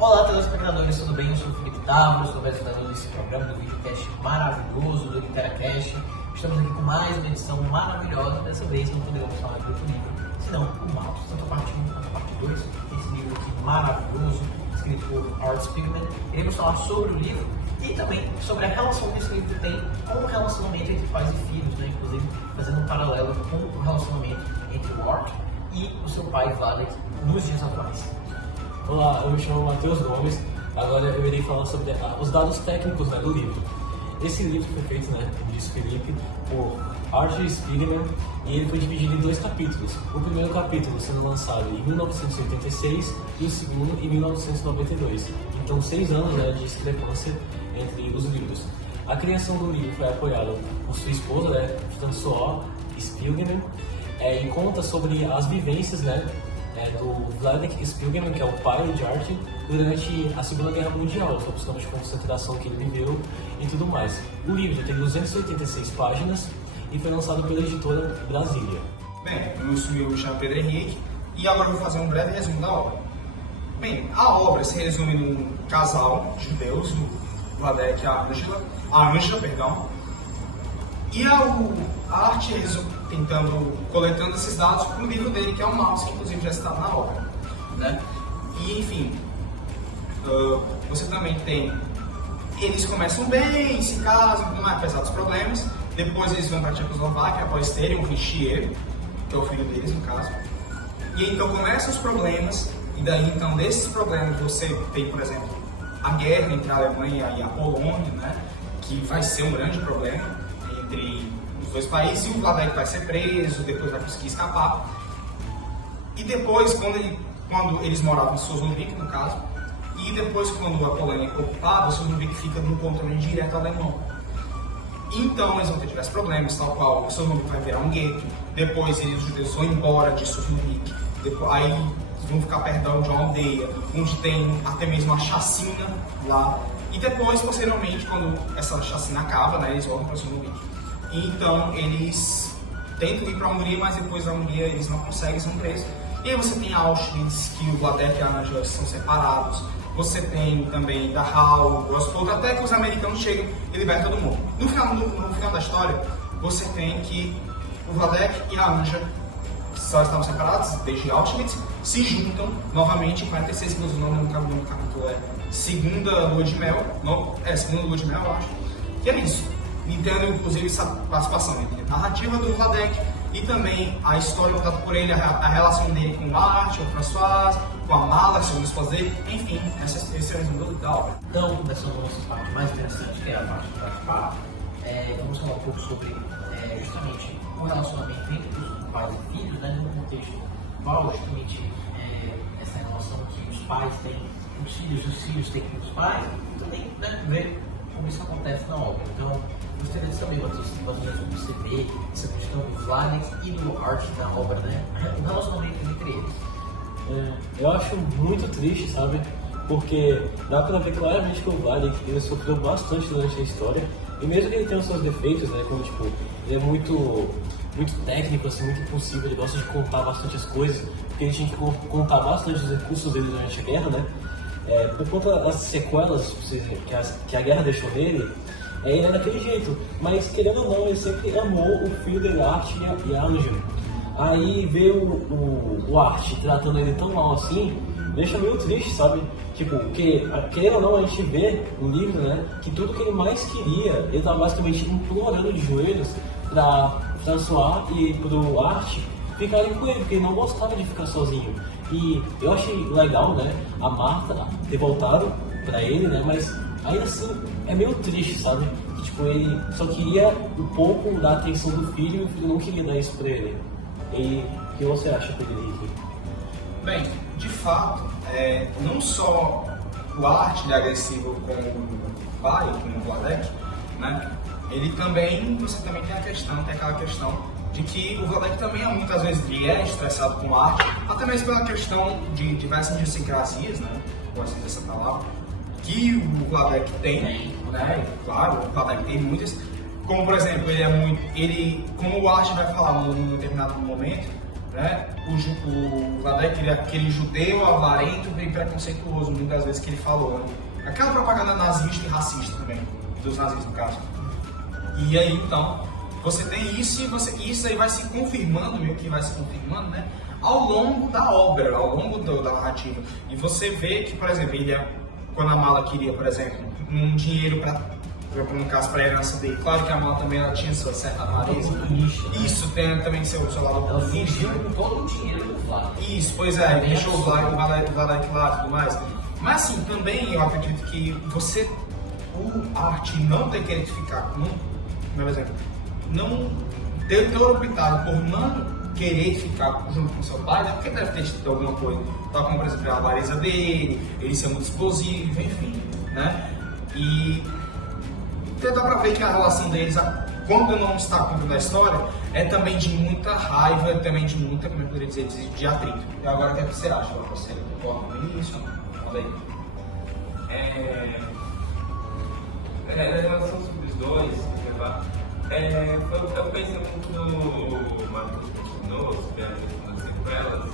Olá, telespectadores, tudo bem? Eu sou o Felipe Távora, sou o apresentador desse programa do videocast maravilhoso do Interacast. Estamos aqui com mais uma edição maravilhosa. Dessa vez não poderíamos falar de outro livro, senão o Maus, tanto a parte 1 quanto a parte 2. Esse livro aqui maravilhoso, escrito por Art Spiegelman. Iremos falar sobre o livro e também sobre a relação que esse livro tem com o relacionamento entre pais e filhos, né? Inclusive fazendo um paralelo com o relacionamento entre o Art e o seu pai, Vladek, nos dias atuais. Olá, eu me chamo Matheus Gomes. Agora eu irei falar sobre os dados técnicos, do livro. Esse livro foi feito, como disse Felipe, por Arthur Spiegelman e ele foi dividido em 2 capítulos. O primeiro capítulo sendo lançado em 1986 e o segundo em 1992. Então 6 anos de discrepância entre os livros. A criação do livro foi apoiada por sua esposa, François Spiegelman, e conta sobre as vivências do Vladek Spiegelman, que é o pai de Arthur, durante a Segunda Guerra Mundial, sobre os campos de concentração que ele viveu e tudo mais. O livro já tem 286 páginas e foi lançado pela editora Brasília. Bem, eu me chamo Pedro Henrique e agora eu vou fazer um breve resumo da obra. Bem, a obra se resume num casal de judeus, o Vladek e a Anja, e a Arte coletando esses dados para o livro dele, que é o Maus, que inclusive já está na obra. E enfim, você também tem. Eles começam bem, se casam, não é apesar dos problemas. Depois eles vão para a Tchecoslováquia após terem um Richier, que é o filho deles, no caso. E então começam os problemas, e daí então desses problemas você tem, por exemplo, a guerra entre a Alemanha e a Polônia, que vai ser um grande problema entre os 2 países, e o Vladek vai ser preso, depois vai conseguir escapar. E depois, quando eles moravam em Sosnowiec, no caso, e depois quando a Polônia é ocupada, Sosnowiec fica no controle direto alemão. Então eles vão ter diversos problemas, tal qual Sosnowiec vai virar um gueto, depois os judeus vão embora de Sosnowiec, aí vão ficar perto de uma aldeia, onde tem até mesmo uma chacina lá, e depois, posteriormente, quando essa chacina acaba, eles voltam para Sosnowiec. E então eles tentam ir para a Hungria, mas depois da Hungria eles não conseguem, são presos. E aí você tem Auschwitz, que o Vladek e a Anja são separados. Você tem também Dachau, Grosspolt, até que os americanos chegam e libertam todo mundo. No final da história, você tem que o Vladek e a Anja só estavam separados desde Auschwitz, se juntam novamente em 46, inclusive o nome do capítulo é Segunda Lua de Mel, Segunda Lua de Mel, eu acho. E é isso. Entendo, inclusive, essa participação entre a narrativa do Vladek e também a história contada por ele, a relação dele com o Art, o François, com a Mala, segundo esposa dele, enfim, esse é o resumo da obra. Então, começando a nossa parte mais interessante, que é a parte do bate-papo, vamos falar um pouco sobre justamente o relacionamento entre os pais e filhos, no contexto qual justamente essa relação que os pais têm com os filhos têm com os pais, e também ver como isso acontece na obra. Então, gostaria de saber, Matheus, se você vê essa questão do Vladek e do Art na obra, o relacionamento entre eles. Eu acho muito triste, sabe? Porque dá pra ver claramente que o Vladek ele sofreu bastante durante a história, e mesmo que ele tenha os seus defeitos, como ele é muito técnico, assim, muito impossível, ele gosta de contar bastante as coisas, porque ele tinha que contar bastante os recursos dele durante a guerra, por conta das sequelas que a guerra deixou nele, ele é daquele jeito, mas querendo ou não, ele sempre amou o filho dele, Art e a Anja. Aí ver o Art tratando ele tão mal assim, deixa meio triste, sabe? Porque, querendo ou não, a gente vê no livro, que tudo que ele mais queria, ele tá basicamente implorando de joelhos pra François e pro Art ficarem com ele, porque ele não gostava de ficar sozinho. E eu achei legal, a Marta ter voltado pra ele, mas ainda assim é meio triste, sabe? Que ele só queria um pouco da atenção do filho e o filho não queria dar isso pra ele. E o que você acha, Pedro Henrique? Bem, de fato, não só o Art é agressivo com o pai, com o Vladek, você também tem aquela questão de que o Vladek também muitas vezes é estressado com o Art, até mesmo pela questão de diversas idiosincrasias, gosto dessa palavra, que o Vladek tem, claro, o Vladek tem muitas, como por exemplo, como o Art vai falar num determinado momento, né? O Vladek, ele é aquele judeu avarento, bem preconceituoso, muitas vezes que ele falou, né? Aquela propaganda nazista e racista também, dos nazistas no caso. E aí então, você tem isso e isso aí vai se confirmando, meio que vai se confirmando, né? Ao longo da obra, ao longo da narrativa. E você vê que, por exemplo, quando a Mala queria, por exemplo, um dinheiro no caso, para a herança dele. Claro que a Mala também ela tinha sua certa avareza. Isso tem também seu lado. Ela fingiu com todo o dinheiro do Vlad. Isso, pois é, deixou o Vlad lá e tudo mais. Mas assim, também eu acredito que a arte não tem que ficar por exemplo, não ter optado por não querer ficar junto com seu pai, né? Porque deve ter tido alguma coisa, tal como por exemplo a avareza dele, ele ser muito explosivo, enfim, né? E dá pra ver que a relação deles, quando não está contando a história, é também de muita raiva, é também de muita, como eu poderia dizer, de atrito. E agora o que é que você acha? Você concorda com isso? Fala aí. Na relação sobre os dois, eu pensei muito no Matheus continuou, nas sequelas.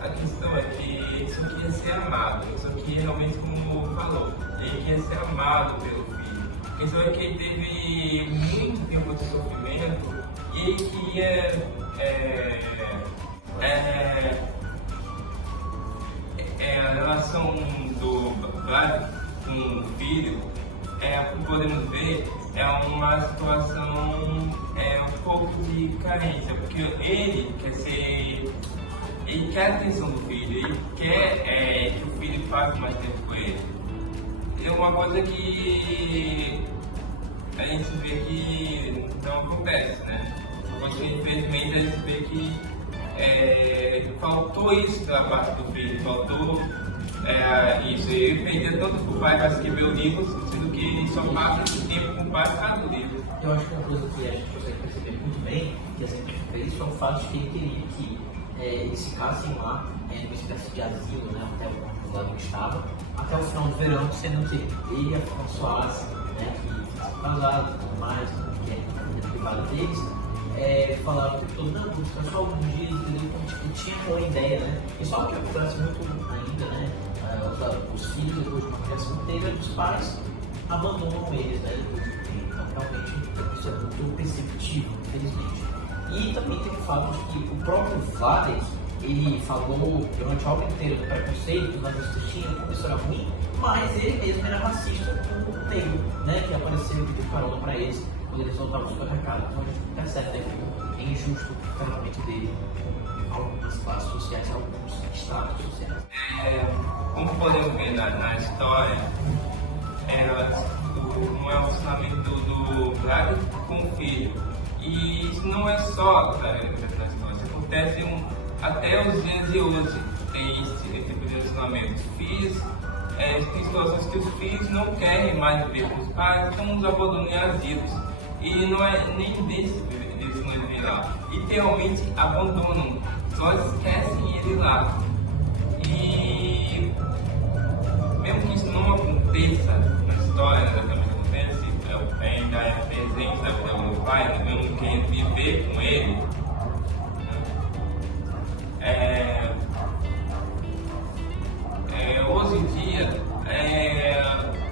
A questão é que ele só queria ser amado, ele só queria realmente, como falou, ele queria ser amado pelo filho. A questão é que ele teve muito tempo de sofrimento e ele queria a relação do Vlad com o filho, como podemos ver, é uma situação um pouco de carência, porque ele quer a atenção do filho, ele quer que o filho passe mais tempo com ele. É uma coisa que a gente vê que não acontece, né? Porque infelizmente a gente vê que faltou isso da parte do filho, faltou isso. Ele perdia tanto com o pai para escrever o livro, sendo que ele só passa esse tempo com o pai para o livro. Eu acho que uma coisa que a gente consegue perceber muito bem, que a gente fez, foi o fato de que ele queria que eles ficassem lá, numa espécie de asilo, né, até o lado que estava, até o final do verão, sendo que ele e a Françoise, né, que são casados e tudo mais, que é a vida privada deles, falavam o tempo todo, não, fica só alguns dias, entendeu? Então, tipo, tinha uma ideia, né? E só que acontece muito ainda, né? Os filhos, depois de uma criação inteira, os pais abandonam eles, né? Depois de tempo. Então, realmente, isso é muito perceptível, infelizmente. E também tem o fato de que o próprio Vlad, ele falou durante a obra inteira do preconceito, que nós assistimos, como isso era ruim, mas ele mesmo era racista com o negro, né? Que apareceu e deu carona para eles quando eles voltavam ao supermercado. Então a gente percebe que é injusto o tratamento dele com algumas classes sociais, alguns estratos sociais. Como podemos ver na história, um relacionamento do Vlad com o filho. E isso não é só na história, isso acontece até os dias de hoje, tem esse tipo de relacionamento. Tem situações que os filhos não querem mais viver com os pais, então os abandonam em asilos. E não é nem desse não viver lá. Literalmente abandonam, só esquecem ele lá. E mesmo que isso não aconteça na história, ainda é presente da meu pai, mesmo querendo viver com ele. Hoje em dia,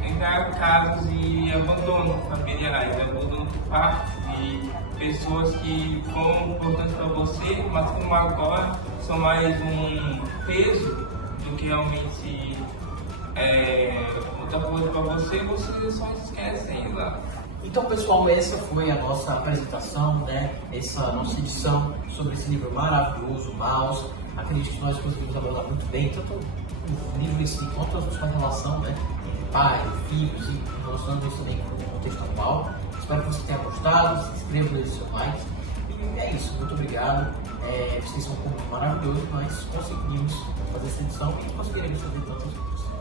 ainda há casos de abandono familiares, abandono por parte de pessoas que foram importantes para você, mas como agora são mais um peso do que realmente outra coisa para você, você só esquece aí lá. Então, pessoal, essa foi a nossa apresentação, né? Essa nossa edição sobre esse livro maravilhoso, Maus. Acredito que nós conseguimos abordar muito bem, tanto o livro em si, quanto a sua relação, né? Entre pais, filhos e relacionando isso também com o contexto atual. Espero que você tenha gostado, se inscreva, deixe seu like. E é isso, muito obrigado. Vocês são um público maravilhoso, nós conseguimos fazer essa edição e conseguiremos fazer tantas outras.